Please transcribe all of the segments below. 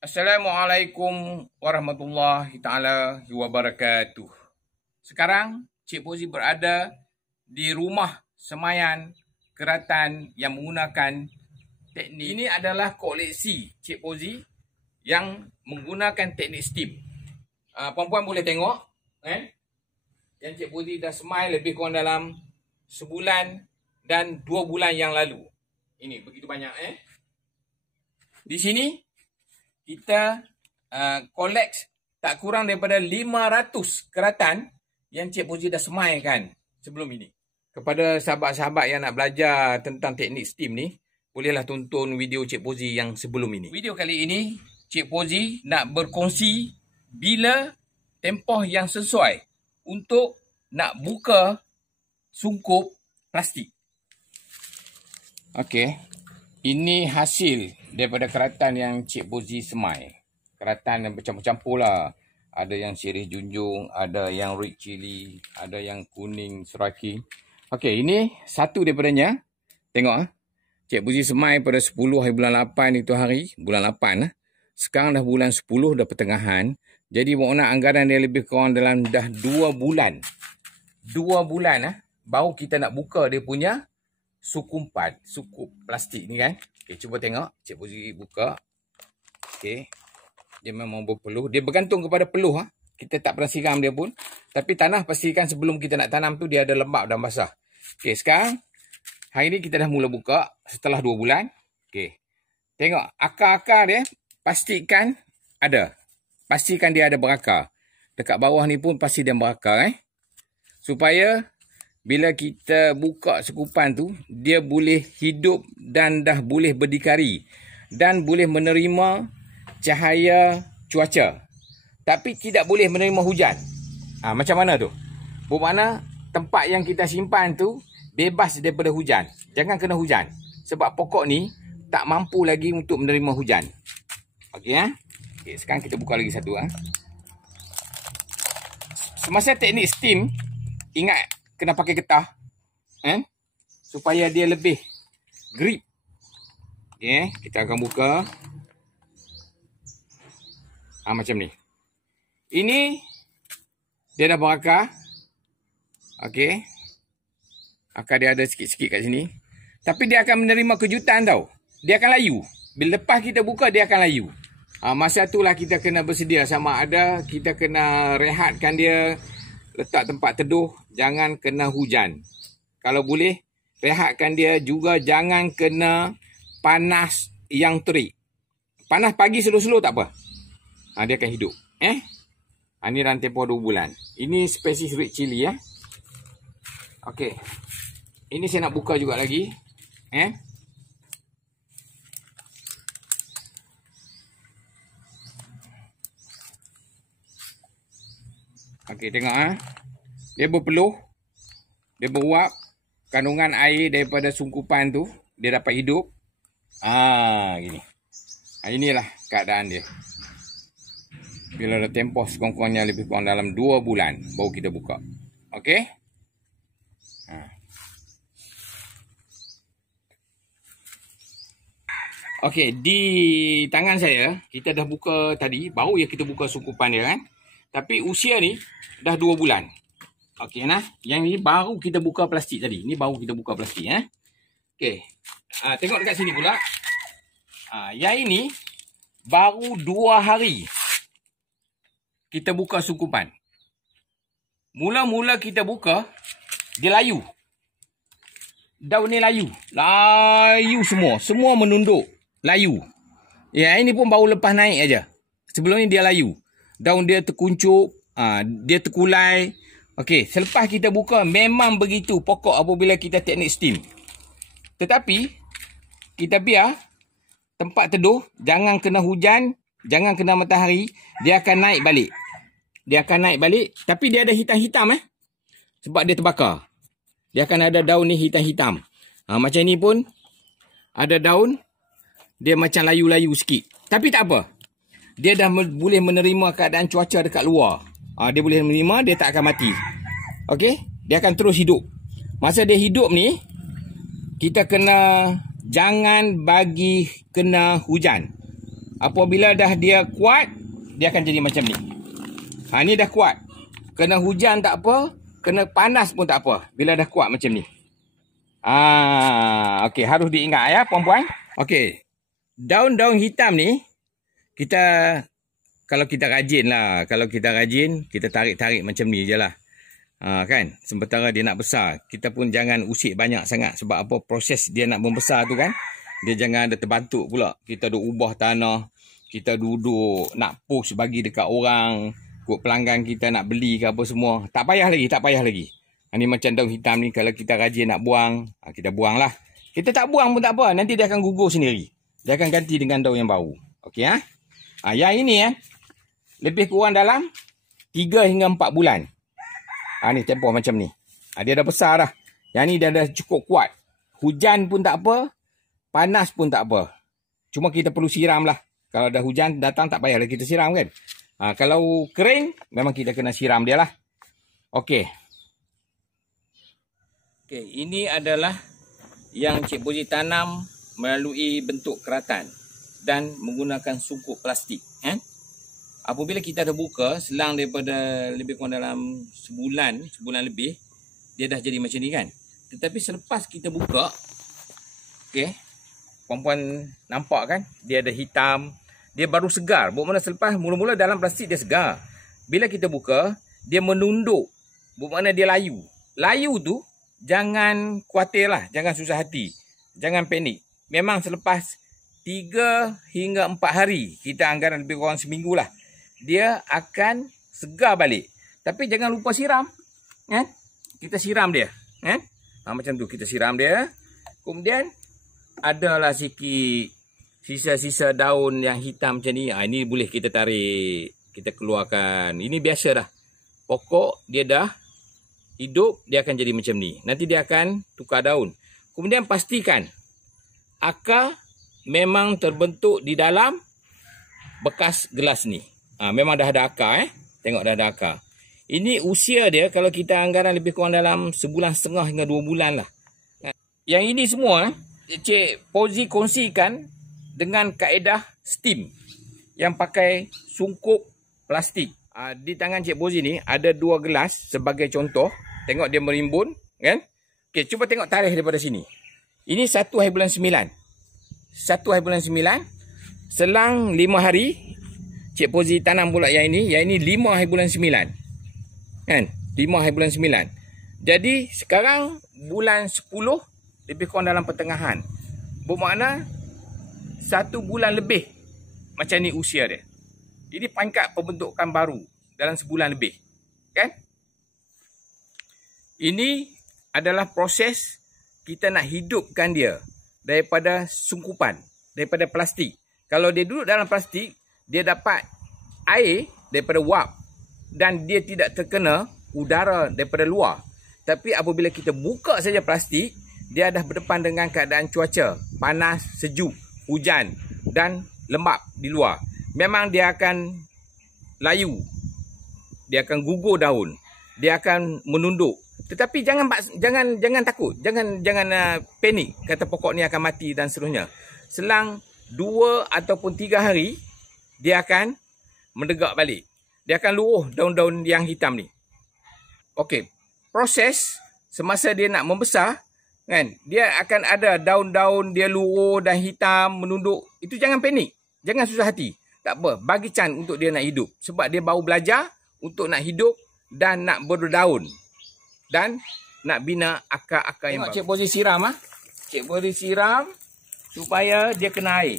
Assalamualaikum warahmatullahi taala wabarakatuh. Sekarang Cik Pozi berada di rumah semayan keratan yang menggunakan teknik. Ini adalah koleksi Cik Pozi yang menggunakan teknik steam. Puan-puan boleh tengok yang Cik Pozi dah semai lebih kurang dalam sebulan dan 2 bulan yang lalu. Ini begitu banyak Di sini kita collect tak kurang daripada 500 keratan yang Cik Pozi dah semaikan sebelum ini. Kepada sahabat-sahabat yang nak belajar tentang teknik steam ni, bolehlah tonton video Cik Pozi yang sebelum ini. Video kali ini, Cik Pozi nak berkongsi bila tempoh yang sesuai untuk nak buka sungkup plastik. Okey, ini hasil daripada keratan yang Cik Pozi semai. Keratan yang bercampur-campur lah. Ada yang sirih junjung, ada yang red chili, ada yang kuning seraki. Okey, ini satu daripadanya. Tengok Cik Pozi semai pada 10 hari bulan 8 itu hari. Bulan 8 Sekarang dah bulan 10, dah pertengahan. Jadi makna anggaran dia lebih kurang dalam dah 2 bulan. 2 bulan baru kita nak buka dia punya sungkup plastik ni kan. Okay, cuba tengok. Cik Pozi buka. Okay. Dia memang berpeluh. Dia bergantung kepada peluh. Kita tak pernah siram dia pun. Tapi tanah pastikan sebelum kita nak tanam tu dia ada lembab dan basah. Okay, sekarang hari ni kita dah mula buka setelah 2 bulan. Okay. Tengok akar-akar dia. Pastikan ada. Pastikan dia ada berakar. Dekat bawah ni pun pasti dia berakar. Supaya bila kita buka sekupan tu, dia boleh hidup dan dah boleh berdikari. Dan boleh menerima cahaya cuaca. Tapi tidak boleh menerima hujan. Macam mana tu? Bermakna tempat yang kita simpan tu bebas daripada hujan. Jangan kena hujan. Sebab pokok ni tak mampu lagi untuk menerima hujan. Okey Okey, sekarang kita buka lagi satu Semasa teknik steam, ingat kena pakai getah supaya dia lebih grip. Okey, kita akan buka macam ni. Ini dia dah berakar. Okey, akar dia ada sikit-sikit kat sini. Tapi dia akan menerima kejutan tau. Dia akan layu. Bila lepas kita buka, dia akan layu. Masa itulah kita kena bersedia, sama ada kita kena rehatkan dia, letak tempat teduh, jangan kena hujan. Kalau boleh, rehatkan dia juga jangan kena panas yang terik. Panas pagi slow-slow tak apa. Dia akan hidup. Ini dalam tempoh 2 bulan. Ini spesies red chili Okey. Ini saya nak buka juga lagi. Okey, tengok dia berpeluh. Dia beruap. Kandungan air daripada sungkupan tu dia dapat hidup. Gini. Inilah keadaan dia. Bila ada tempoh sekurang-kurangnya lebih kurang dalam 2 bulan baru kita buka. Okey? Okey, di tangan saya kita dah buka tadi, baru kita buka sungkupan dia Tapi usia ni dah 2 bulan. Okey yang ni baru kita buka plastik tadi. Ni baru kita buka plastik Okey. Tengok dekat sini pula. Yang ini baru 2 hari kita buka sungkupan. Mula-mula kita buka, dia layu. Daun ni layu. Layu semua. Semua menunduk. Layu. Ini pun baru lepas naik aja. Sebelum ni dia layu. Daun dia terkuncup. Dia terkulai. Okey, selepas kita buka, memang begitu pokok apabila kita teknik steam. Tetapi, kita biar tempat teduh, jangan kena hujan, jangan kena matahari, dia akan naik balik. Dia akan naik balik, tapi dia ada hitam-hitam sebab dia terbakar. Dia akan ada daun ni hitam-hitam. Macam ni pun ada daun, dia macam layu-layu sikit. Tapi tak apa. Dia dah boleh menerima keadaan cuaca dekat luar. Dia boleh menerima, dia tak akan mati. Okey, dia akan terus hidup. Masa dia hidup ni, kita kena jangan bagi kena hujan. Apabila dah dia kuat, dia akan jadi macam ni. Ni dah kuat. Kena hujan tak apa, kena panas pun tak apa. Bila dah kuat macam ni. Okey, harus diingat ya puan-puan. Okey. Daun-daun hitam ni kita kalau kita rajin lah, kita tarik-tarik macam ni je lah. Kan, sementara dia nak besar, kita pun jangan usik banyak sangat. Sebab apa, proses dia nak membesar tu kan, dia jangan ada terbantuk pula. Kita duk ubah tanah, kita duduk nak post bagi dekat orang, kot pelanggan kita nak beli ke apa semua. Tak payah lagi. Ni macam daun hitam ni, kalau kita rajin nak buang, kita buang lah. Kita tak buang pun tak apa, nanti dia akan gugur sendiri. Dia akan ganti dengan daun yang baru. Okey yang ini lebih kurang dalam 3 hingga 4 bulan. Ni tempoh macam ni. Dia dah besar dah. Yang ni dah cukup kuat. Hujan pun tak apa, panas pun tak apa. Cuma kita perlu siram lah. Kalau dah hujan datang tak payahlah kita siram kan. Kalau kering, memang kita kena siram dia lah. Okey. Ini adalah yang Cik Bozi tanam melalui bentuk keratan dan menggunakan sungkup plastik. Apabila kita dah buka, selang daripada lebih kurang dalam sebulan lebih, dia dah jadi macam ni kan. Tetapi selepas kita buka, puan-puan nampak kan, dia ada hitam, dia baru segar. Bermakna selepas mula-mula dalam plastik dia segar. Bila kita buka, dia menunduk. Bermakna dia layu. Layu tu jangan khawatir lah, jangan susah hati, jangan panik. Memang selepas 3 hingga 4 hari, kita anggaran lebih kurang seminggu lah, dia akan segar balik. Tapi jangan lupa siram. Kita siram dia. Macam tu kita siram dia. Kemudian adalah sikit sisa-sisa daun yang hitam macam ni. Ini boleh kita tarik, kita keluarkan. Ini biasa dah. Pokok dia dah hidup, dia akan jadi macam ni. Nanti dia akan tukar daun. Kemudian pastikan akar memang terbentuk di dalam bekas gelas ni. Memang dah ada akar. Tengok dah ada akar. Ini usia dia kalau kita anggaran lebih kurang dalam 1,5 bulan hingga 2 bulan lah. Yang ini semua Cik Bozi kongsikan dengan kaedah steam yang pakai sungkup plastik. Di tangan Cik Bozi ni ada 2 gelas sebagai contoh. Tengok dia merimbun kan. Okey, cuba tengok tarikh daripada sini. Ini 1/9. 1/9. Selang 5 hari Cik Bozi tanam pula yang ini. Yang ini 5/9. Kan? 5/9. Jadi sekarang bulan 10 lebih kurang dalam pertengahan. Bermakna 1 bulan lebih macam ni usia dia. Ini pangkat pembentukan baru dalam sebulan lebih. Kan? Ini adalah proses kita nak hidupkan dia daripada sungkupan, daripada plastik. Kalau dia duduk dalam plastik, dia dapat air daripada wap dan dia tidak terkena udara daripada luar. Tapi apabila kita buka saja plastik, dia dah berdepan dengan keadaan cuaca, panas, sejuk, hujan dan lembap di luar. Memang dia akan layu. Dia akan gugur daun. Dia akan menunduk. Tetapi jangan takut. Jangan panik kata pokok ni akan mati dan seterusnya. Selang 2 ataupun 3 hari dia akan mendegak balik. Dia akan luruh daun-daun yang hitam ni. Okey, proses semasa dia nak membesar kan, dia akan ada daun-daun dia luruh dan hitam menunduk. Itu jangan panik. Jangan susah hati. Tak apa, bagi chance untuk dia nak hidup. Sebab dia baru belajar untuk nak hidup dan nak berdaun. Dan nak bina akar-akar yang baru. Cik Bozi siram Cik Bozi siram supaya dia kena air.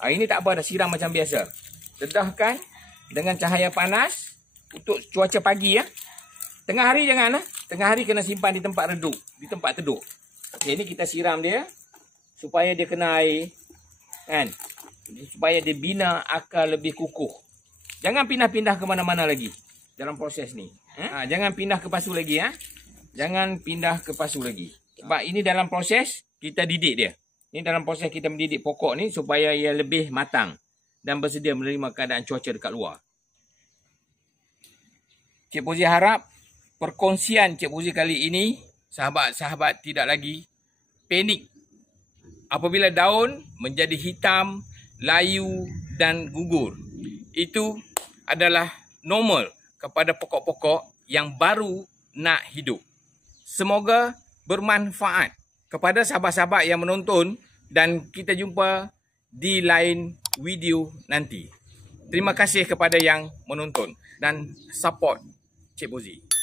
Ini tak apa, dah siram macam biasa. Dedahkan dengan cahaya panas untuk cuaca pagi Tengah hari jangan Tengah hari kena simpan di tempat redup, di tempat teduh. Okey, ini kita siram dia supaya dia kena air kan. Supaya dia bina akar lebih kukuh. Jangan pindah-pindah ke mana-mana lagi dalam proses ni. Jangan pindah ke pasu lagi Jangan pindah ke pasu lagi. Sebab ini dalam proses kita didik dia. Ini dalam proses kita mendidik pokok ni supaya ia lebih matang dan bersedia menerima keadaan cuaca dekat luar. Cik Bozi harap perkongsian Cik Bozi kali ini, sahabat-sahabat tidak lagi panik apabila daun menjadi hitam, layu dan gugur. Itu adalah normal kepada pokok-pokok yang baru nak hidup. Semoga bermanfaat kepada sahabat-sahabat yang menonton dan kita jumpa di lain video nanti. Terima kasih kepada yang menonton dan support Cik Bozi.